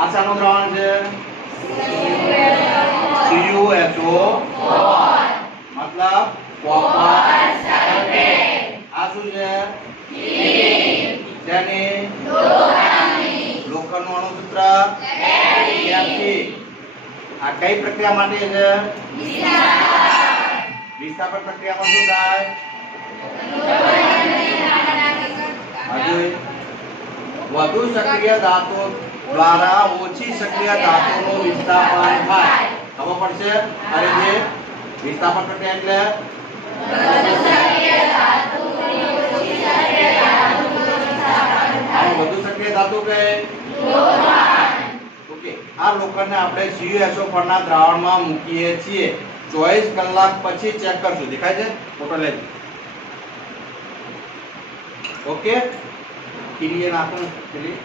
આ શાનું દ્રાવણ છે? CuSO4 મતલબ કોપર સલ્ફેટ. આ શું છે? જેની લોખંડનું અણુસૂત્ર Fe. આ કઈ પ્રક્રિયા માટે છે? વિસ્થાપન પ્રક્રિયામાં શું થાય? વધુ સક્રિય ધાતુ દ્વારા ઓછી સક્રિય ધાતુનું વિસ્થાપન થાય. ખબર પડશે? અરે જે વિસ્થાપન પ્રક્રિયા એટલે વધુ સક્રિય ધાતુ કે ઓકે. આ લોખંડને આપણે CuSO4 ના દ્રાવણમાં મૂકીએ છીએ. 24 કલાક પછી ચેક કરશું. દેખાય છે? ફોટો લેજો. ઓકે. કિરીએ નાખો પેલી